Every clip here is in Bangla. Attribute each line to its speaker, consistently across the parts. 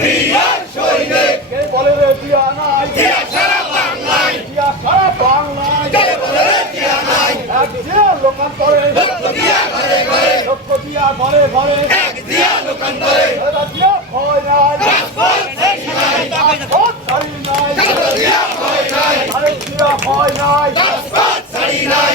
Speaker 1: বিয়ার সৈনিক। কে বলে রে বিয়া নাই? বিয়া সারা বাংলায়। বিয়া সারা বাংলায়। কে বলে রে বিয়া নাই? এক দিয়া লোকান্তরে। লক্ষ দিয়া ঘরে ঘরে। লক্ষ দিয়া ঘরে ঘরে। এক দিয়া লোকান্তরে। দিয়া ভয় নাই। রাজপথ দেখি নাই। রাজপথ ছাড়ি নাই। কালো দিয়া ভয় নাই? আরে দিয়া ভয় নাই। রাজপথ নাই।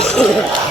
Speaker 1: Oh,